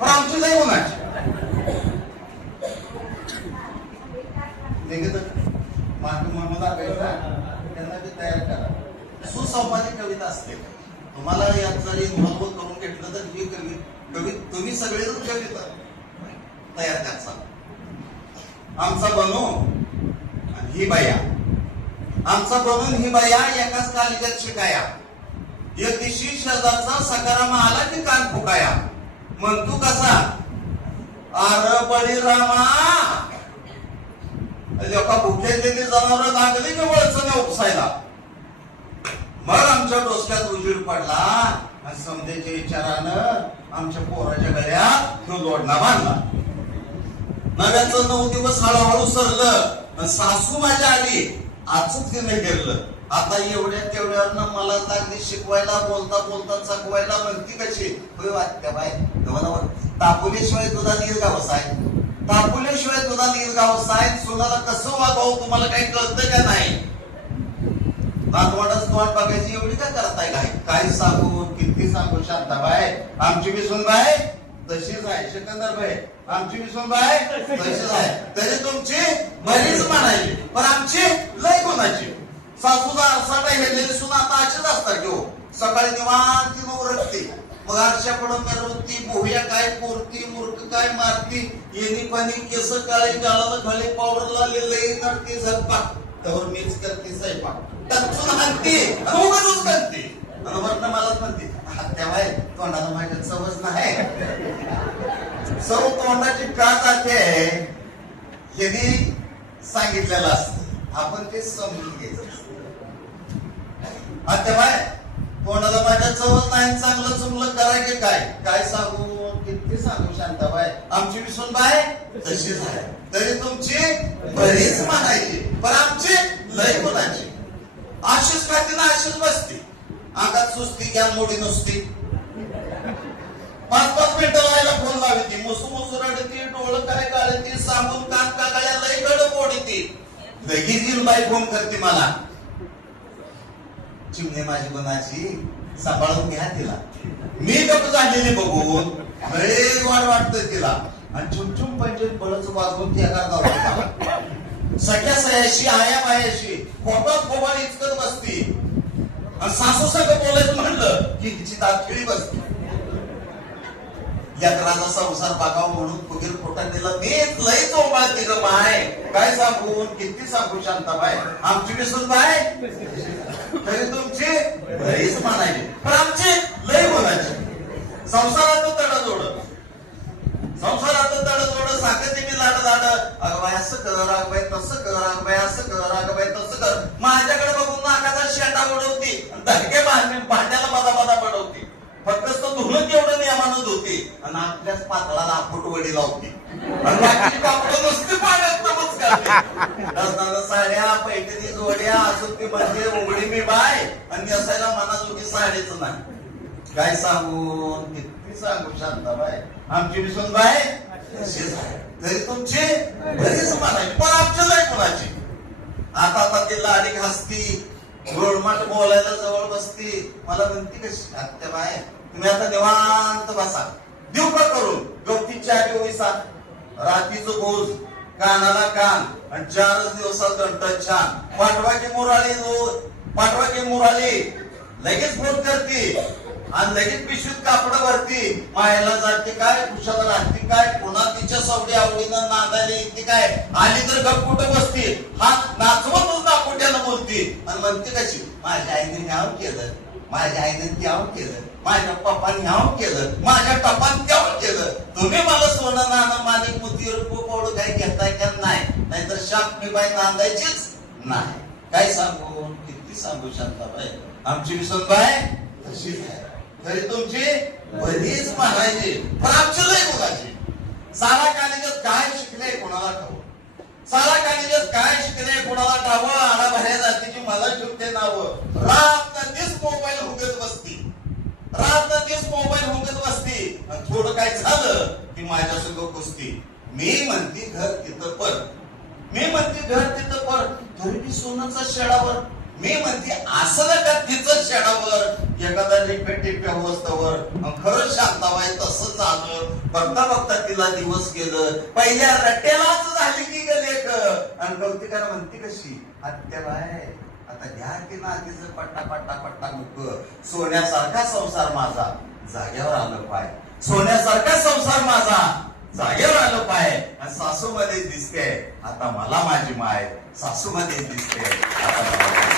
पण आमची नाही कोणाची निघत मागे मला त्यांना ते तयार करा सुसंवादी कविता असते तुम्हाला यात जरी इन्व्हॉल्व करून घेतलं तर ही कवी कवी तुम्ही सगळेजण कविता तयार करायचा आमचा बनू आणि ही बाया आमचा बनून ही बाया एकाच कालिकात शिकाया एक दिवशी शेजारचा सकाराम आला की कान फुकाया म्हणतो कसा? अर बळीरामा! लोका भुकेलेली जनावर लागली की वळचने उपसायला? मग आमच्या डोसक्यात उजीड पडला आणि समजेच्या विचारानं आमच्या पोराच्या गळ्यात तो लोडणा बांधला. नव्याचं नऊ दिवस हळूहळू सरलं सासू माझ्या आली आजच तिने गेलं आता एवढ्या तेवढ्यावरनं मला अगदी शिकवायला बोलता बोलता चकवायला म्हणती कशी? होय वाटत्या बाय गव्हाणावर तापुल्याशिवाय तुझा गाव साहेब. तापुल्याशिवाय तुझा नील साहेब सुनाला कसं वागावं तुम्हाला काही कळतं का नाही? नातवाडच तोंड बघायची एवढी का करताय काय काय सांगू किती सांगू शांताबाई? आमची बी सुनबाई तशीच आहे सिकंदर भाई आमची बी सुनबाई तशीच आहे. तरी तुमची बरीच म्हणायची पण आमची लय कोणाची सासूला आरसा घेतलेली सुन आता अशीच असतात घेऊ सकाळी निवांत ती उरकते. मग आरशा पडून मिरवती बोहया काय पोरती मूर्ख काय मारती? येणी पाणी केस काळे गाळाला खळे पावडर लावले लई करते झप्पा त्यावर मीच करते स्वयंपाक. टचून हाणते. आणि करते. आणि वरनं मलाच म्हणते तेव्हा तोंडाला माझ्या सवज नाही. चव तोंडाची का जाते आहे. यांनी सांगितलेलं असतं. आपण ते समजून घ्यायचं. तेव्हा कोणाला माझ्या चवच नाही चांगलं चुकलं करायचे काय? काय सांगू? किती सांगू शांताबाई आमची विसून बाय? तशीच आहे तरी तुमची बरीच म्हणायची पण आमची लय गुणाची अशीच खाते ना अशीच बसते. अंगात सुस्ती घ्या मोडी नुसती. पाच पाच मिनिटं लायला फोन लावली ती. मुसू मुसू रडती डोळं काय काढती सांगून कान काकाळ्या लय गड मोडीती लगेच बाई फोन करते मला. चिमणे माझी गुणाची सांभाळून घ्या तिला. मी गप झालेली बघून अरे वाट वाटतंय तिला. आणि चुमचुम पंचम बळच वाजवून ती एका सख्या सयाशी आया मायाशी खोटात खोबाड इचकत बसती. आणि सासू सगळं बोलायचं म्हणलं की तिची दातखिळी बसते. लेकराचा संसार बघावं म्हणून कुगीर पोटात दिलं मीच लय चोंबाळ तिघ माय. काय सांगून? किती सांगू शांताबाई? आमची बी सुद्धा आहे तरी तुमची लईच म्हणायची. पण आमची लय बोलायची. संसारात तडजोड. संसारात तडजोड सांगते मी लाड लाड. अगं बाई असं कर अगं बाई तसं कर अगं बाई असं कर अगं बाई तसं कर. माझ्याकडे बघून नाकाचा शेंडा उडवती. धडके भांड- भांड्याला बदा बदा पडवती. फक्त नियमानं आणि आपल्याच पातळाला आपूट वडी लावते. नुसती पाण्यात नमच करते. साड्या पैठणी जोड्या अजून ती म्हणजे उघडी मी बाय आणि नेसायला मनाजोगी साडीच नाही. काय सांगू किती सांगू शांताबाई? आमची विसून बाय तरी तुमची बरीच म्हणायची पण आमची नाही कोणाची? आता आता ती लाडी घासती गोडमाट बोलायला जवळ बसती. मला म्हणती कशी? आत्या बाय तुम्ही आता निवांत बसा. देऊ का करून गवती चहा घेऊ विसा रात्रीचं बोज कानाला कान आणि चारच दिवसात दंट छान. पाठवा की मुराळी जो पाठवा की लगेच फोन करते आणि लगेच पिशवीत कापड भरती. मायाला जाते काय कुशाला राहते काय पुन्हा तिच्या सवडी आवडीनं नांदायला येते काय? आली तर गप कुठं बसते? हा नाचवतच नाकुट्यानं बोलती. आणि म्हणते कशी माझ्या आईने ह्याव केलं माझ्या आईने त्याव केलं माझ्या पप्पाने ह्याव केलं माझ्या केलं तुम्ही मला सोनं नाणं माणिक मोती रुपये काही घेताय का? नाही. नाहीतर शाप मी बाई नांदायचीच नाही. काय सांगू? किती सांगू शांताबाई आमची विसनबाई तशीच आहे. तरी तुमची बरीच म्हणायची पण मुलाची. सारा कॉलेजात काय शिकले कोणाला ठाऊ सारा कॉलेजात काय शिकले कोणाला ठाव आडा भऱ्या जातीची मला शिकते नाव. रात तीच मोबाईल हुगत बसते. रात तीच मोबाईल हुकत बसती आणि थोडं काय झालं की माझ्या संग कुस्ती. मी म्हणते घर तिथं पर मी म्हणते घर तिथं पर तरी मी सोनचा शेडावर. मी म्हणते असं नका तिचं शेडावर. एखादा रिपे टिप्या वस्तवर. खरंच शांत शांताबाई तसं झालं बघता बघता तिला दिवस गेलं. पहिल्या रट्ट्यालाच झाली की गलेक आणि कौतिकाला म्हणते कशी? आत्याबाई आता घ्या की नातीचं पट्टा पट्टा पट्टा मुख सोन्यासारखा संसार माझा जाग्यावर आलं पाय. सोन्यासारखा संसार माझा जागेवर आलं पाय. आणि सासू मध्ये दिसते. आता मला माझी माय सासू मध्ये दिसते. आता